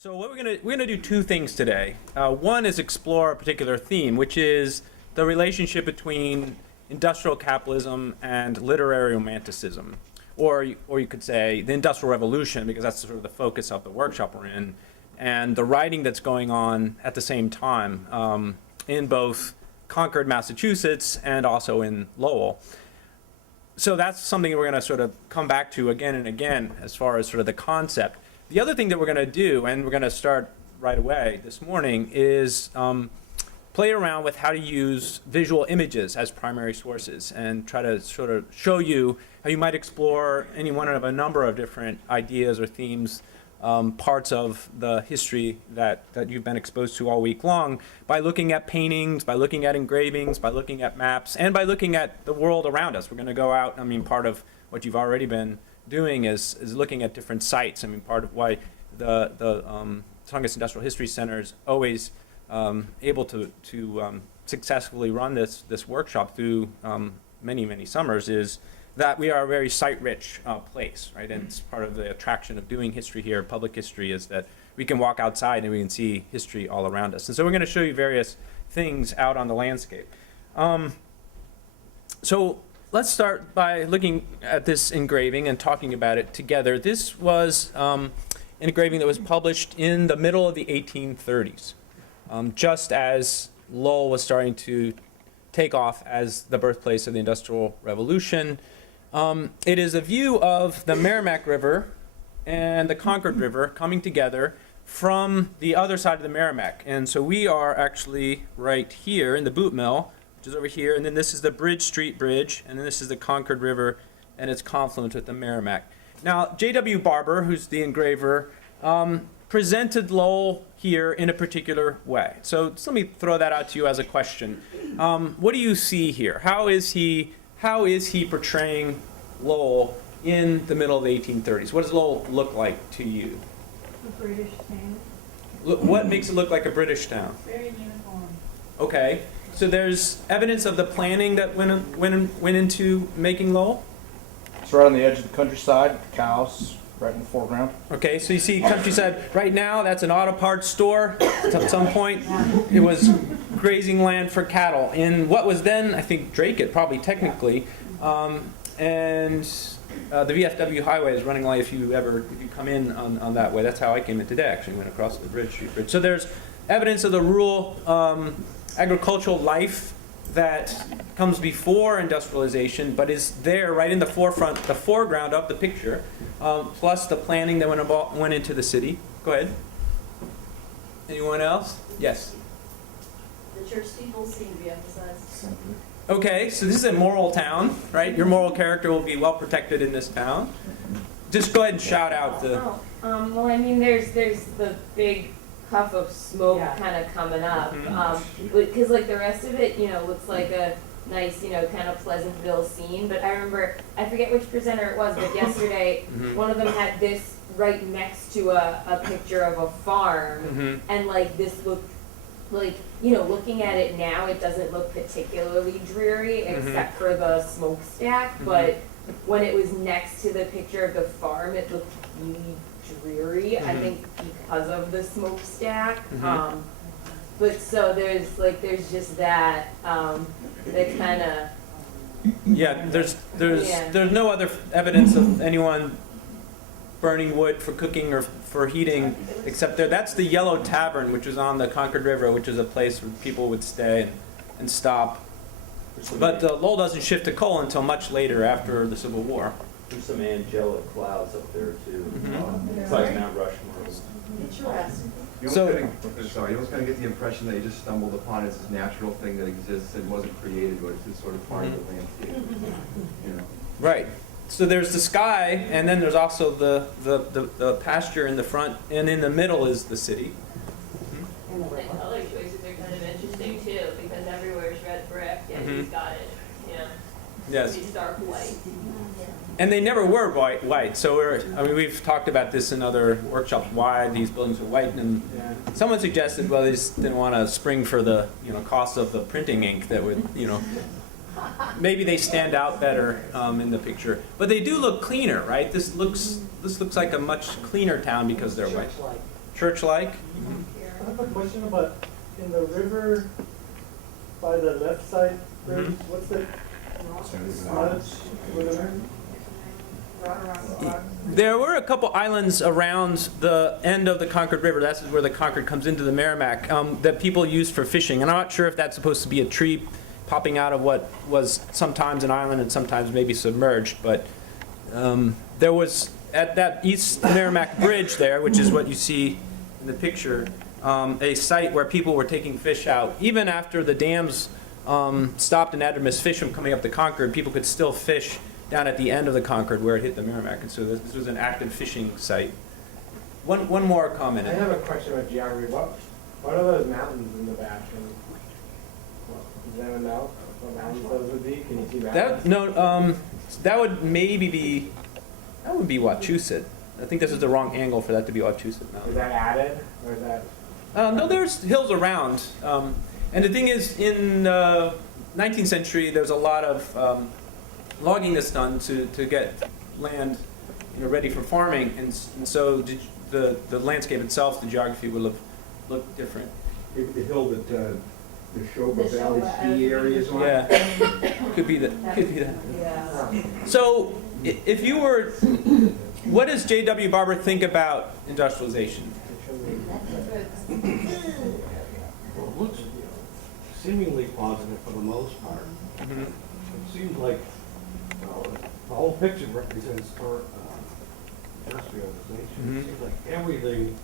So what we're gonna do two things today. One is explore a particular theme, which is the relationship between industrial capitalism and literary romanticism, or you could say the Industrial Revolution, because that's sort of the focus of the workshop we're in, and the writing that's going on at the same time in both Concord, Massachusetts, and also in Lowell. So that's something that we're going to sort of come back to again and again as far as sort of the concept. The other thing that we're going to do, and we're going to start right away this morning, is play around with how to use visual images as primary sources and try to sort of show you how you might explore any one of a number of different ideas or themes, parts of the history that you've been exposed to all week long by looking at paintings, by looking at engravings, by looking at maps, and by looking at the world around us. We're going to go out, part of what you've already been doing is looking at different sites. part of why the Tsongas Industrial History Center is always able to successfully run this workshop through many summers is that we are a very site-rich place, right? And it's part of the attraction of doing history here, public history, is that we can walk outside and we can see history all around us. And so we're going to show you various things out on the landscape. So let's start by looking at this engraving and talking about it together. This was an engraving that was published in the middle of the 1830s, just as Lowell was starting to take off as the birthplace of the Industrial Revolution. It is a view of the Merrimack River and the Concord River coming together from the other side of the Merrimack. And so we are actually right here in the boot mill, which is over here, and then this is the Bridge Street Bridge, and then this is the Concord River and its confluence with the Merrimack. Now, J.W. Barber, who's the engraver, presented Lowell here in a particular way. So just let me throw that out to you as a question. What do you see here? How is he portraying Lowell in the middle of the 1830s? What does Lowell look like to you? A British town. What makes it look like a British town? Very uniform. Okay. So there's evidence of the planning that went into making Lowell? It's right on the edge of the countryside, cows right in the foreground. Okay, so you see countryside right now, that's an auto parts store. At some point, it was grazing land for cattle in what was then, I think, Drake probably technically. And the VFW highway is running like if you come in on that way. That's how I came in today, actually, went across the Bridge Street Bridge. So there's evidence of the rural agricultural life that comes before industrialization, but is there right in the forefront, the foreground of the picture, plus the planning that went into the city. Go ahead. Anyone else? Yes. The church steeples seem to be emphasized. Okay, so this is a moral town, right? Your moral character will be well protected in this town. Just go ahead and shout out the. There's the big puff of smoke kind of coming up, because like the rest of it, looks like a nice, kind of Pleasantville scene. But I remember, I forget which presenter it was, but yesterday one of them had this right next to a picture of a farm, and like this looked like, looking at it now, it doesn't look particularly dreary except for the smokestack, but when it was next to the picture of the farm, it looked really dreary, I think because of the smokestack. But so there's just that that kind of there's no other evidence of anyone burning wood for cooking or for heating except there. That's the Yellow Tavern, which is on the Concord River, which is a place where people would stay and stop. But Lowell doesn't shift to coal until much later after the Civil War. There's some angelic clouds up there too. It's like Mount Rushmore. Interesting. You almost kind of get the impression that you just stumbled upon it as this natural thing that exists and wasn't created, but it's just sort of part of the landscape. Right. So there's the sky, and then there's also the pasture in the front, and in the middle is the city. And the color choices are kind of interesting too, because everywhere is red brick, and he's got it, Yes. It's dark white. And they never were white. So we've talked about this in other workshops, why these buildings are white. And someone suggested, well, they just didn't want to spring for the cost of the printing ink that would, maybe they stand out better in the picture. But they do look cleaner, right? This looks like a much cleaner town because they're white. church-like. I have a question about in the river by the left side. Mhm. What's the smudge? Whatever. There were a couple islands around the end of the Concord River, that's where the Concord comes into the Merrimack, that people used for fishing. And I'm not sure if that's supposed to be a tree popping out of what was sometimes an island and sometimes maybe submerged, but there was, at that East Merrimack Bridge there, which is what you see in the picture, a site where people were taking fish out. Even after the dams stopped and Adams fish from coming up the Concord, people could still fish down at the end of the Concord where it hit the Merrimack, and so this was an active fishing site. One more comment. I have a question about geography. What are those mountains in the back? And does anyone know what mountains those would be? Can you see mountains? That would maybe be, that would be Wachusett. I think this is the wrong angle for that to be Wachusett Is Mountain. that added or is that? No, there's hills around. And the thing is, in 19th century, there's a lot of logging that's done to get land ready for farming, and so the landscape itself, the geography will have looked different. The hill that the Neshoba Valley ski area is on? Yeah, could be that. Could be that. Yeah. So, if you were, what does J.W. Barber think about industrialization? Well, it looks seemingly positive for the most part. Mhm. It seems like the whole picture represents industrialization. Mhm. It seems like everything,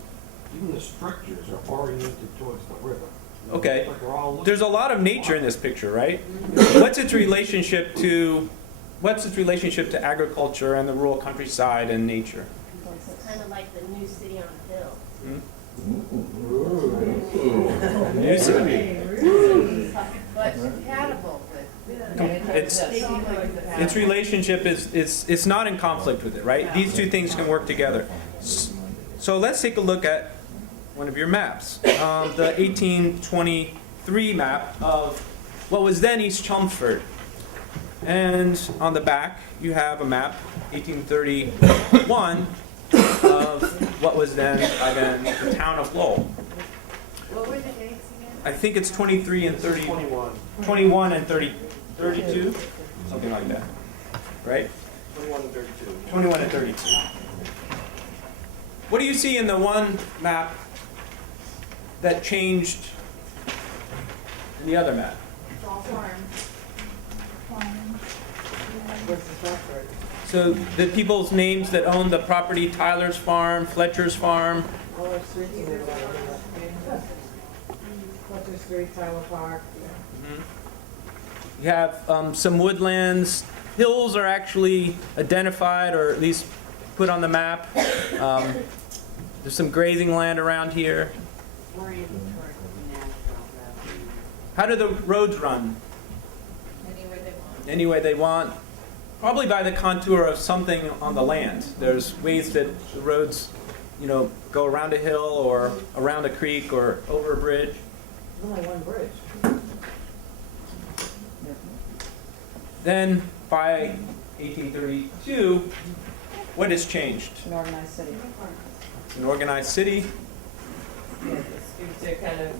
even the structures are oriented towards the river. Okay. It's like they're all looking- There's a lot of nature in this picture, right? What's its relationship to agriculture and the rural countryside and nature? It's kind of like the new city on a hill. New city. But compatible with. Its relationship it's not in conflict with it, right? These two things can work together. So let's take a look at one of your maps, the 1823 map of what was then East Chelmsford. And on the back, you have a map, 1831, of what was then the town of Lowell. What were the dates again? I think it's 23 and 30. 21. 21 and 32, something like that, right? 21 and 32. 21 and 32. What do you see in the one map that changed in the other map? It's all farm. What's the software? So the people's names that own the property, Tyler's Farm, Fletcher's Farm. All our streets in there. Fletcher Street, Tyler Park. You have some woodlands. Hills are actually identified or at least put on the map. There's some grazing land around here. Oriented towards natural. How do the roads run? Anywhere they want. Any way they want, probably by the contour of something on the land. There's ways that the roads, go around a hill or around a creek or over a bridge. There's only one bridge. Then by 1832, what has changed? An organized city. It's an organized city. Yeah, the streets are kind of,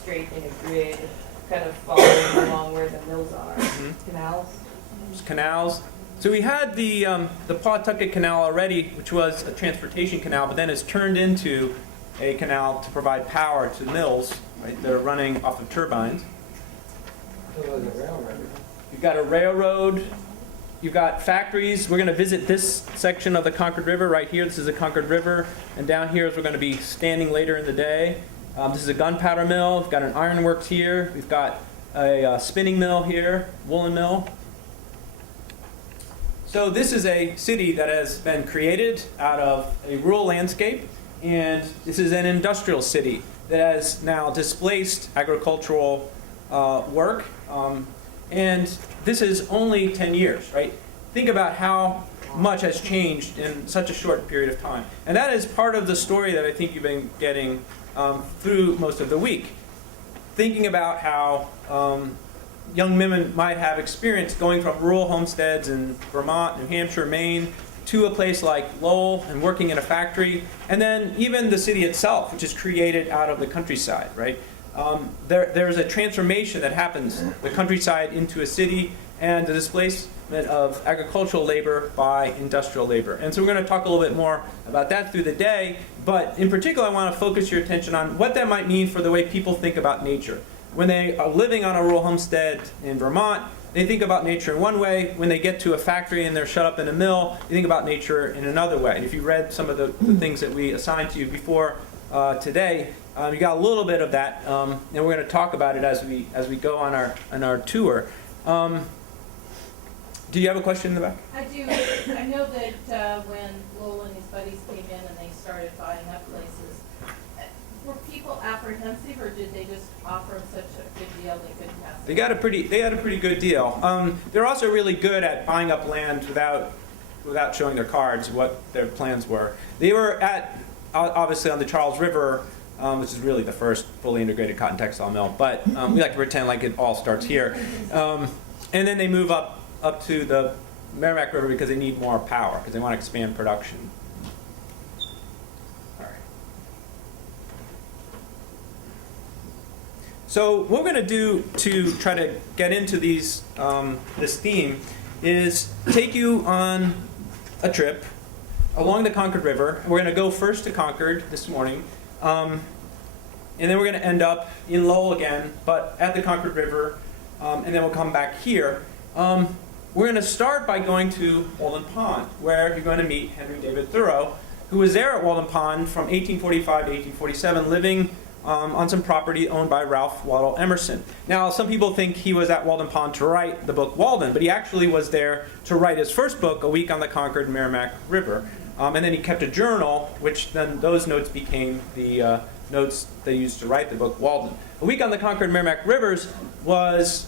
straight in a grid, kind of following along where the mills are. Canals. There's canals. So we had the Pawtucket Canal already, which was a transportation canal, but then it's turned into a canal to provide power to mills, right? They're running off of turbines. So there's a railroad. You've got a railroad. You've got factories. We're going to visit this section of the Concord River right here. This is the Concord River. And down here is we're going to be standing later in the day. This is a gunpowder mill. We've got an ironworks here. We've got a spinning mill here, woolen mill. So this is a city that has been created out of a rural landscape, and this is an industrial city that has now displaced agricultural work, and this is only 10 years, right? Think about how much has changed in such a short period of time. And that is part of the story that I think you've been getting through most of the week. Thinking about how young women might have experience going from rural homesteads in Vermont, New Hampshire, Maine, to a place like Lowell and working in a factory, and then even the city itself, which is created out of the countryside, right? There's a transformation that happens, the countryside into a city, and the displacement of agricultural labor by industrial labor. And so we're going to talk a little bit more about that through the day, but in particular I want to focus your attention on what that might mean for the way people think about nature. When they are living on a rural homestead in Vermont, they think about nature in one way. When they get to a factory and they're shut up in a mill, they think about nature in another way. And if you read some of the things that we assigned to you before today, you got a little bit of that, and we're going to talk about it as we go on our tour. Do you have a question in the back? I do. I know that when Lowell and his buddies came in and they started buying up places, were people apprehensive, or did they just offer them such a good deal they couldn't pass it? They had a pretty good deal. They're also really good at buying up land without showing their cards what their plans were. They were obviously on the Charles River, which is really the first fully integrated cotton textile mill, but we like to pretend like it all starts here. And then they move up to the Merrimack River because they need more power, because they want to expand production. All right. So what we're going to do to try to get into this theme is take you on a trip along the Concord River. We're going to go first to Concord this morning, and then we're going to end up in Lowell again, but at the Concord River, and then we'll come back here. We're going to start by going to Walden Pond, where you're going to meet Henry David Thoreau, who was there at Walden Pond from 1845 to 1847, living on some property owned by Ralph Waldo Emerson. Now, some people think he was at Walden Pond to write the book Walden, but he actually was there to write his first book, A Week on the Concord Merrimack River. And then he kept a journal, which then those notes became the notes they used to write the book Walden. A Week on the Concord Merrimack Rivers was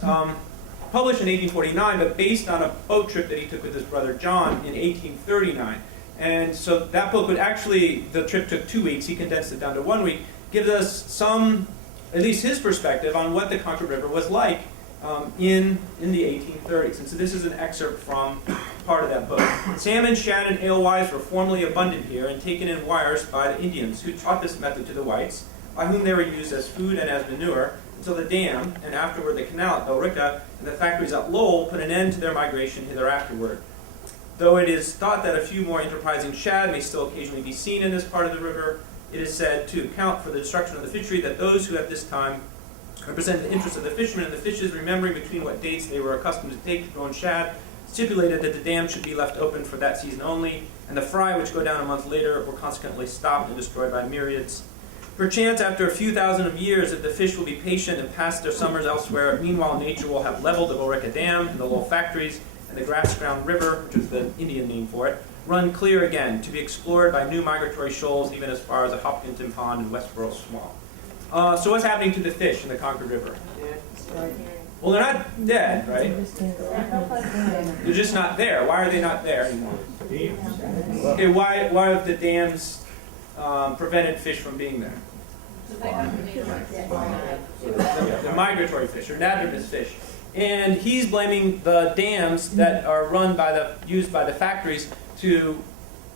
published in 1849, but based on a boat trip that he took with his brother John in 1839. And so that book would actually, the trip took 2 weeks, he condensed it down to 1 week, gives us some, at least his perspective on what the Concord River was like in the 1830s. And so this is an excerpt from part of that book. Salmon, shad, and alewives were formerly abundant here and taken in wires by the Indians, who taught this method to the whites, by whom they were used as food and as manure, until the dam, and afterward the canal at Billerica, and the factories at Lowell put an end to their migration hither afterward. Though it is thought that a few more enterprising shad may still occasionally be seen in this part of the river, it is said to account for the destruction of the fishery that those who at this time represent the interests of the fishermen and the fishes, remembering between what dates they were accustomed to take to grow shad, stipulated that the dam should be left open for that season only, and the fry, which go down a month later, were consequently stopped and destroyed by myriads. Perchance, after a few thousand of years, if the fish will be patient and pass their summers elsewhere, meanwhile nature will have leveled the Billerica Dam and the Lowell factories, and the grass-ground river, which is the Indian name for it, run clear again, to be explored by new migratory shoals even as far as the Hopkinton Pond and Westboro Swamp. So what's happening to the fish in the Concord River? Well, they're not dead, right? They're just not there. Why are they not there anymore? Okay, why have the dams prevented fish from being there? They're migratory fish, or nativist fish. And he's blaming the dams that are used by the factories to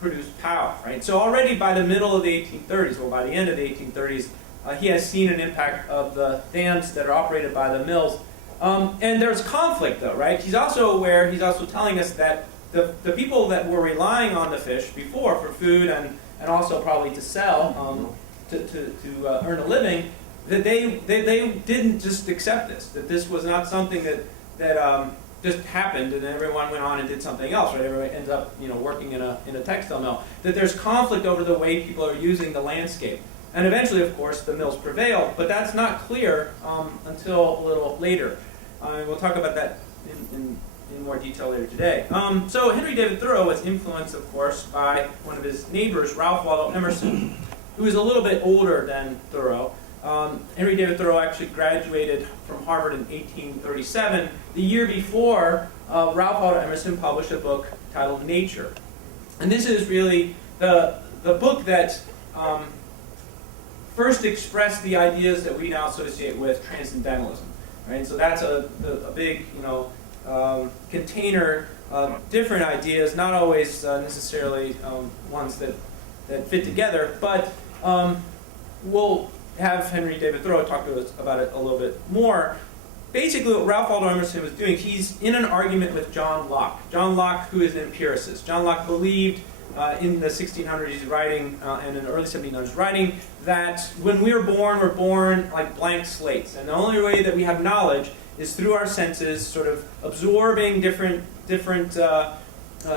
produce power, right? So already by the middle of the 1830s, or by the end of the 1830s, he has seen an impact of the dams that are operated by the mills. And there's conflict though, right? He's also telling us that the people that were relying on the fish before for food and also probably to sell, to earn a living, that they didn't just accept this, that this was not something that just happened and then everyone went on and did something else, right? Everyone ends up working in a textile mill. That there's conflict over the way people are using the landscape. And eventually, of course, the mills prevail, but that's not clear until a little later. We'll talk about that in more detail later today. So Henry David Thoreau was influenced, of course, by one of his neighbors, Ralph Waldo Emerson, who was a little bit older than Thoreau. Henry David Thoreau actually graduated from Harvard in 1837. The year before, Ralph Waldo Emerson published a book titled Nature. And this is really the book that first expressed the ideas that we now associate with transcendentalism. Right? So that's a big container different ideas, not always necessarily ones that fit together, but we'll have Henry David Thoreau talk to us about it a little bit more. Basically, what Ralph Waldo Emerson was doing, he's in an argument with John Locke. John Locke, who is an empiricist. John Locke believed in the 1600s, he's writing, and in the early 1700s, writing that when we're born like blank slates. And the only way that we have knowledge is through our senses, sort of absorbing different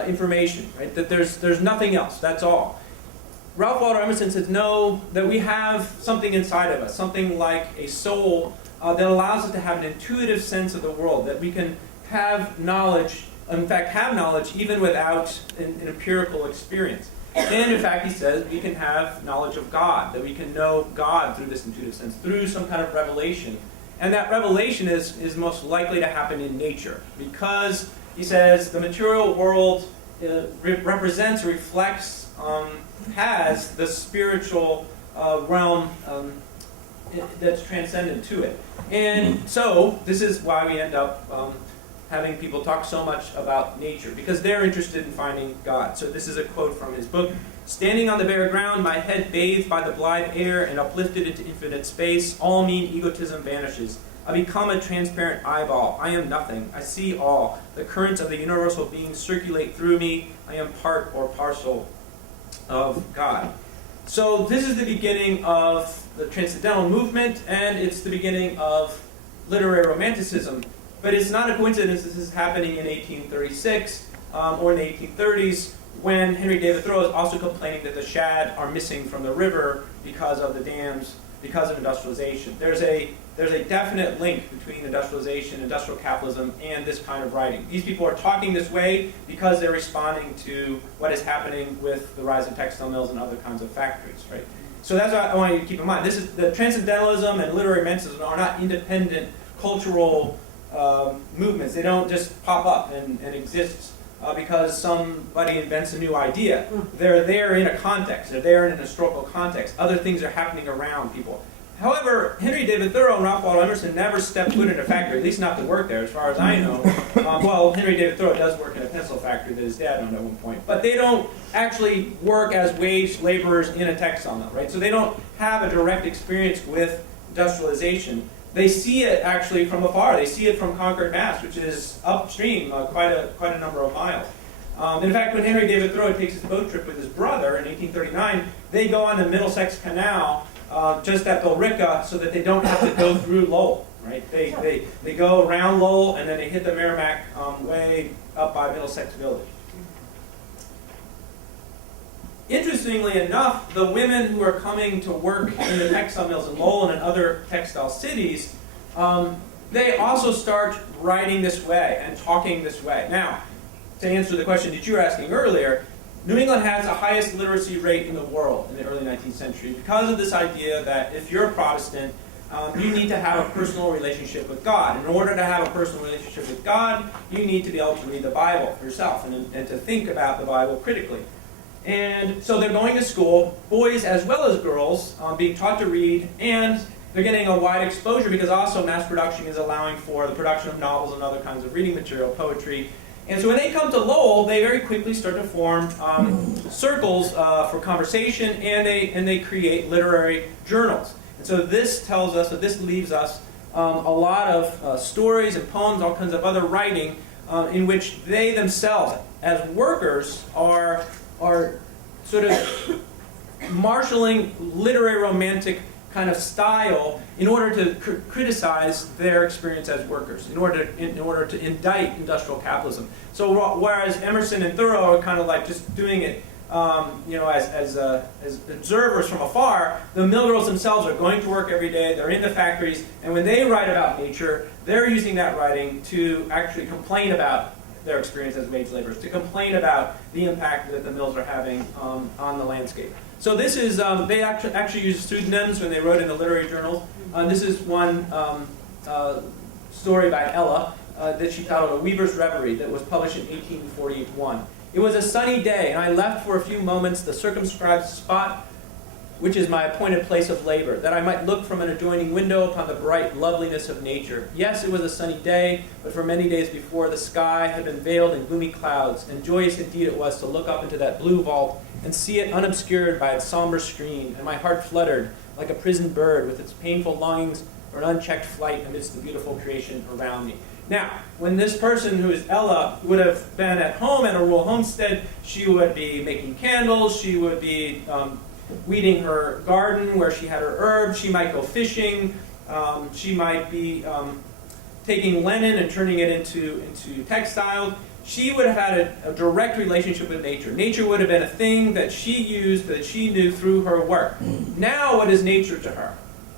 information, right? That there's nothing else, that's all. Ralph Waldo Emerson says, no, that we have something inside of us, something like a soul that allows us to have an intuitive sense of the world, that we can have knowledge, in fact, have knowledge even without an empirical experience. And in fact, he says, we can have knowledge of God, that we can know God through this intuitive sense, through some kind of revelation. And that revelation is most likely to happen in nature, because, he says, the material world represents, reflects, has the spiritual realm that's transcendent to it. And so, this is why we end up having people talk so much about nature, because they're interested in finding God. So this is a quote from his book. "Standing on the bare ground, my head bathed by the blithe air and uplifted into infinite space, all mean egotism vanishes. I become a transparent eyeball. I am nothing. I see all. The currents of the universal being circulate through me. I am part or parcel of God." So this is the beginning of the Transcendental movement, and it's the beginning of literary Romanticism. But it's not a coincidence this is happening in 1836 or in the 1830s, when Henry David Thoreau is also complaining that the shad are missing from the river because of the dams, because of industrialization. There's a definite link between industrialization, industrial capitalism, and this kind of writing. These people are talking this way because they're responding to what is happening with the rise of textile mills and other kinds of factories, right? So that's what I want you to keep in mind. This is the Transcendentalism and literary Romanticism are not independent cultural movements. They don't just pop up and exist because somebody invents a new idea. They're there in a context. They're there in an historical context. Other things are happening around people. However, Henry David Thoreau and Ralph Waldo Emerson never stepped foot in a factory, at least not to work there, as far as I know. Well, Henry David Thoreau does work in a pencil factory that his dad owned at one point. But they don't actually work as wage laborers in a textile mill, right? So they don't have a direct experience with industrialization. They see it actually from afar. They see it from Concord, Mass., which is upstream quite a number of miles. In fact, when Henry David Thoreau takes his boat trip with his brother in 1839, they go on the Middlesex Canal just at Billerica so that they don't have to go through Lowell. Right? They go around Lowell and then they hit the Merrimack way up by Middlesex Village. Interestingly enough, the women who are coming to work in the textile mills in Lowell and in other textile cities, they also start writing this way and talking this way. Now, to answer the question that you were asking earlier, New England has the highest literacy rate in the world in the early 19th century because of this idea that if you're a Protestant, you need to have a personal relationship with God. In order to have a personal relationship with God, you need to be able to read the Bible for yourself and to think about the Bible critically. And so they're going to school, boys as well as girls, being taught to read, and they're getting a wide exposure because also mass production is allowing for the production of novels and other kinds of reading material, poetry. And so when they come to Lowell, they very quickly start to form circles for conversation, and they create literary journals. And so this tells us, that this leaves us a lot of stories and poems, all kinds of other writing, in which they themselves, as workers, are sort of marshaling literary romantic kind of style in order to criticize their experience as workers, in order to indict industrial capitalism. So whereas Emerson and Thoreau are kind of like just doing it, as observers from afar, the mill girls themselves are going to work every day. They're in the factories, and when they write about nature, they're using that writing to actually complain about their experience as wage laborers, to complain about the impact that the mills are having on the landscape. So this is, they actually used pseudonyms when they wrote in the literary journals. This is one story by Ella that she titled A Weaver's Reverie that was published in 1841. It was a sunny day, and I left for a few moments the circumscribed spot which is my appointed place of labor, that I might look from an adjoining window upon the bright loveliness of nature. Yes, it was a sunny day, but for many days before the sky had been veiled in gloomy clouds, and joyous indeed it was to look up into that blue vault and see it unobscured by its somber screen, and my heart fluttered like a prisoned bird with its painful longings for an unchecked flight amidst the beautiful creation around me. Now, when this person, who is Ella, would have been at home at a rural homestead, she would be making candles, she would be weeding her garden where she had her herbs, she might go fishing, she might be taking linen and turning it into textiles. She would have had a direct relationship with nature. Nature would have been a thing that she used, that she knew through her work. Now, what is nature to her?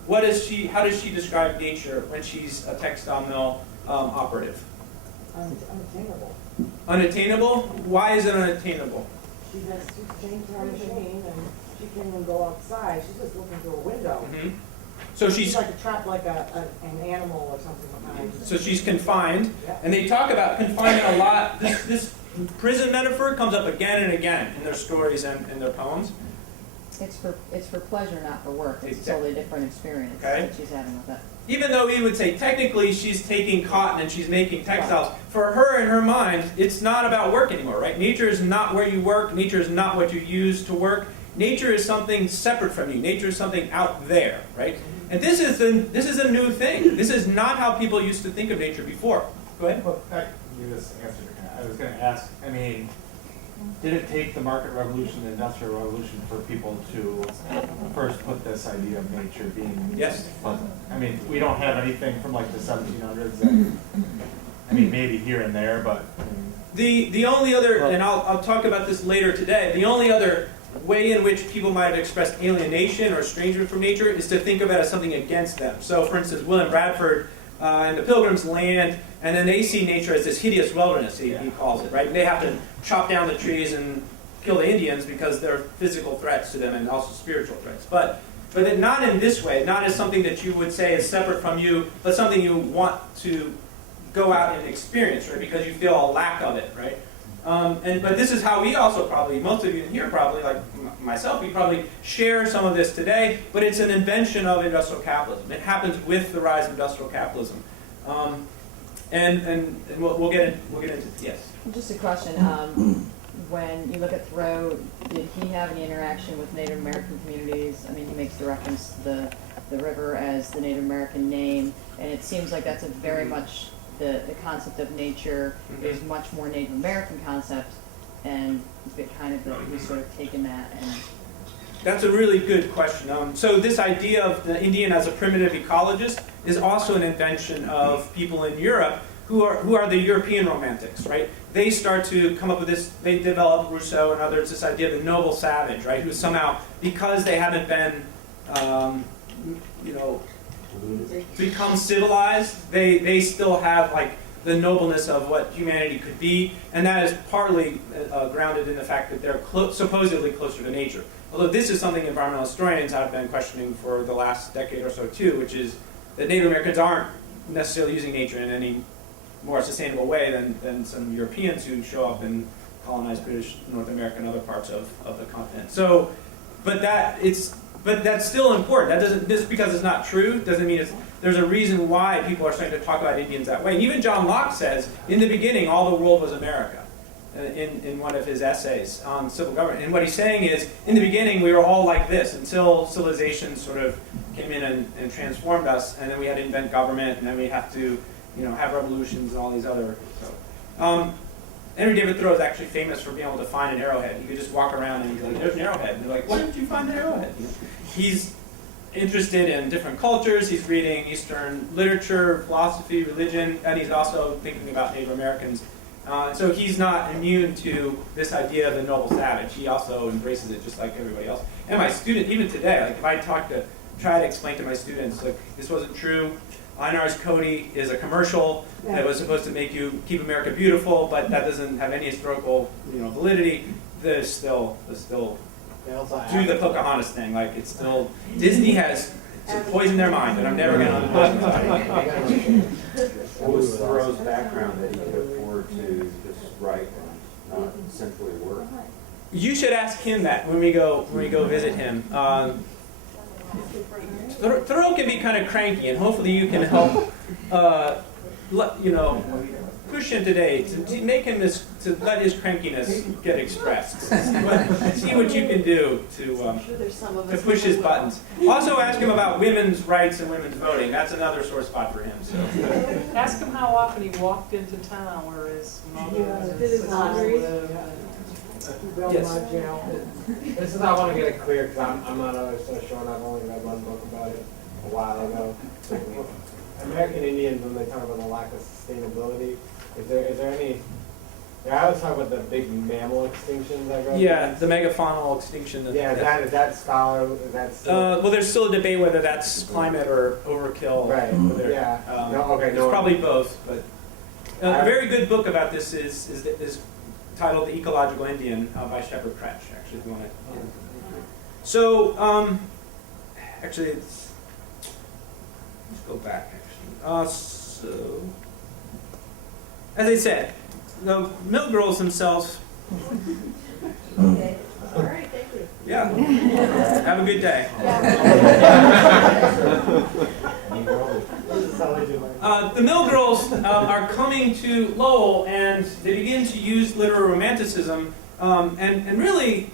How does she describe nature when she's a textile mill operative? Unattainable. Unattainable? Why is it unattainable? She changed her machine and she can't even go outside. She's just looking through a window. Mm-hmm. So she's like trapped like an animal or something behind. So she's confined, Yeah. and they talk about confinement a lot. This prison metaphor comes up again and again in their stories and in their poems. It's for pleasure, not for work. It's a totally different experience Okay. that she's having with it. Even though we would say technically she's taking cotton and she's making textiles, for her in her mind, it's not about work anymore, right? Nature is not where you work. Nature is not what you use to work. Nature is something separate from you. Nature is something out there, right? And this is a new thing. This is not how people used to think of nature before. Go ahead. Well, you just answered it. I was going to ask, I mean, did it take the market revolution, the industrial revolution, for people to first put this idea of nature being Yes. pleasant? I mean, we don't have anything from like the 1700s. And, I mean, maybe here and there, but I mean, The only other, and I'll talk about this later today, the only other way in which people might have expressed alienation or estrangement from nature is to think of it as something against them. So, for instance, William Bradford and the Pilgrims land, and then they see nature as this hideous wilderness, he calls it, right? And they have to chop down the trees and kill the Indians because they're physical threats to them and also spiritual threats. But not in this way, not as something that you would say is separate from you, but something you want to go out and experience, right? Because you feel a lack of it, right? But this is how we also probably, most of you in here probably, like myself, we probably share some of this today, but it's an invention of industrial capitalism. It happens with the rise of industrial capitalism. And we'll get into, yes. Just a question. When you look at Thoreau, did he have any interaction with Native American communities? I mean, he makes the reference to the river as the Native American name, and it seems like that's a very much the concept of nature is much more Native American concept, and it kind of we've sort of taken that and. That's a really good question. So this idea of the Indian as a primitive ecologist is also an invention of people in Europe who are the European Romantics, right? They start to come up with this. They develop, Rousseau and others, this idea of the noble savage, right? Who somehow, because they haven't been, become civilized, they still have like the nobleness of what humanity could be, and that is partly grounded in the fact that they're supposedly closer to nature. Although this is something environmental historians have been questioning for the last decade or so too, which is that Native Americans aren't necessarily using nature in any more sustainable way than some Europeans who show up and colonize British North America and other parts of the continent. So, but that's still important. That doesn't, just because it's not true doesn't mean there's a reason why people are starting to talk about Indians that way. And even John Locke says, in the beginning, all the world was America, in one of his essays on civil government. And what he's saying is, in the beginning, we were all like this until civilization sort of came in and transformed us, and then we had to invent government, and then we have to, have revolutions and all these other. So, Henry David Thoreau is actually famous for being able to find an arrowhead. He could just walk around and he'd be like, "There's an arrowhead." And they're like, "Why did you find an arrowhead?" He's interested in different cultures. He's reading Eastern literature, philosophy, religion, and he's also thinking about Native Americans. So he's not immune to this idea of the noble savage. He also embraces it just like everybody else. And my student, even today, like if I try to explain to my students, like this wasn't true. Einar's Cody is a commercial that was supposed to make you keep America beautiful, but that doesn't have any historical, validity. There's still do the Pocahontas thing. Like it's still Disney has poisoned their mind, and I'm never going to. What was Thoreau's background that he could afford to just write and not simply work? You should ask him that when we go visit him. Thoreau can be kind of cranky, and hopefully you can help, push him today to make him to let his crankiness get expressed. See what you can do to push his buttons. Also, ask him about women's rights and women's voting. That's another sore spot for him. So. Ask him how often he walked into town where his mother and Did his sister laundry. lived. Yes. This is, I want to get it clear because I'm not always so sure, and I've only read one book about it a while ago. American Indians, when they talk about the lack of sustainability, is there any, I always talk about the big mammal extinctions I read. Yeah, the megafaunal extinction. Yeah, is that scholar, is that still? Well, there's still a debate whether that's climate or overkill. Right, yeah. It's probably both, but a very good book about this is titled The Ecological Indian by Shepard Kretsch, actually, if you want to. So, actually, let's go back, actually. So, as I said, the mill girls themselves. Okay. All right, thank you. Yeah. Have a good day. The mill girls are coming to Lowell, and they begin to use literary romanticism. And really,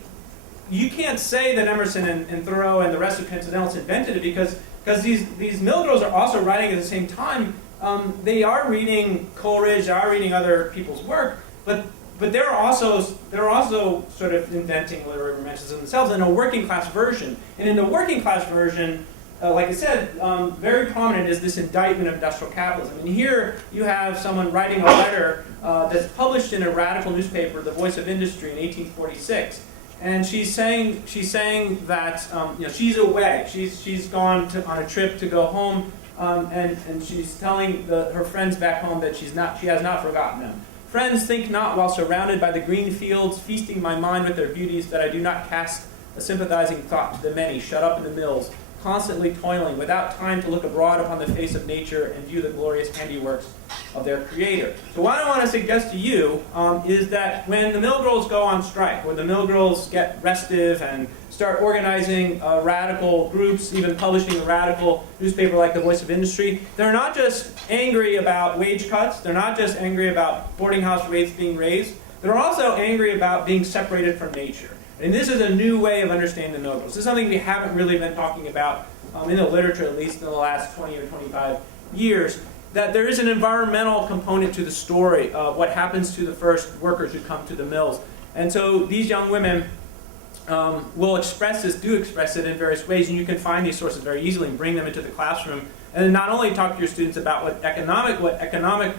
you can't say that Emerson and Thoreau and the rest of Transcendentalists invented it because these mill girls are also writing at the same time. They are reading Coleridge, they are reading other people's work, but they're also sort of inventing literary romanticism themselves in a working class version. And in the working class version, like I said, very prominent is this indictment of industrial capitalism. And here you have someone writing a letter that's published in a radical newspaper, The Voice of Industry, in 1846. And she's saying that she's away. She's gone on a trip to go home, and she's telling her friends back home that she has not forgotten them. Friends, think not while surrounded by the green fields, feasting my mind with their beauties, that I do not cast a sympathizing thought to the many shut up in the mills, constantly toiling, without time to look abroad upon the face of nature and view the glorious handiworks of their Creator. So what I want to suggest to you is that when the mill girls go on strike, when the mill girls get restive and start organizing radical groups, even publishing a radical newspaper like The Voice of Industry, they're not just angry about wage cuts, they're not just angry about boarding house rates being raised, they're also angry about being separated from nature. And this is a new way of understanding the mill girls. This is something we haven't really been talking about in the literature, at least in the last 20 or 25 years, that there is an environmental component to the story of what happens to the first workers who come to the mills. And so these young women will express it in various ways, and you can find these sources very easily and bring them into the classroom. And then not only talk to your students about what economic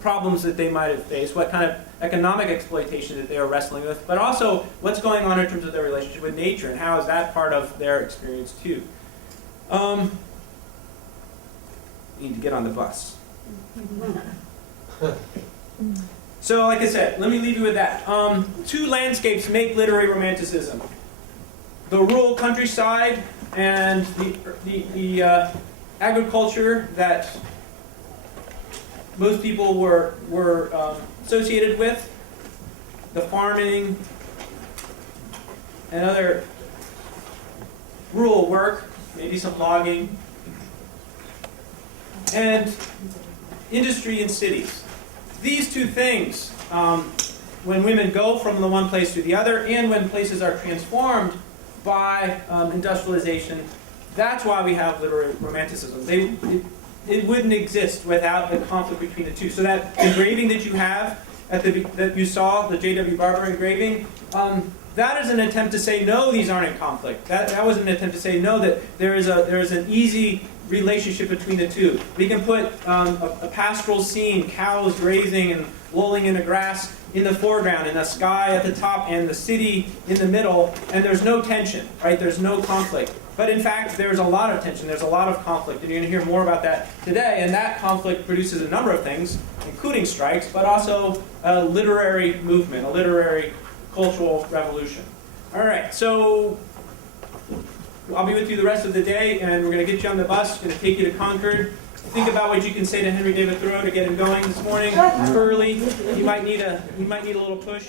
problems that they might have faced, what kind of economic exploitation that they are wrestling with, but also what's going on in terms of their relationship with nature and how is that part of their experience too. Need to get on the bus. So, like I said, let me leave you with that. Two landscapes make literary romanticism: the rural countryside and the agriculture that most people were associated with, the farming and other rural work, maybe some logging, and industry in cities. These two things, when women go from the one place to the other, and when places are transformed by industrialization, that's why we have literary romanticism. It wouldn't exist without the conflict between the two. So that engraving that you have, that you saw, the J.W. Barber engraving, that is an attempt to say, no, these aren't in conflict. That was an attempt to say, no, that there is an easy relationship between the two. We can put a pastoral scene, cows grazing and lolling in the grass in the foreground, and the sky at the top, and the city in the middle, and there's no tension, right? There's no conflict. But in fact, there's a lot of tension, there's a lot of conflict, and you're going to hear more about that today, and that conflict produces a number of things, including strikes, but also a literary movement, a literary cultural revolution. All right, so I'll be with you the rest of the day, and we're going to get you on the bus, going to take you to Concord. Think about what you can say to Henry David Thoreau to get him going this morning. Early. You might need a little push.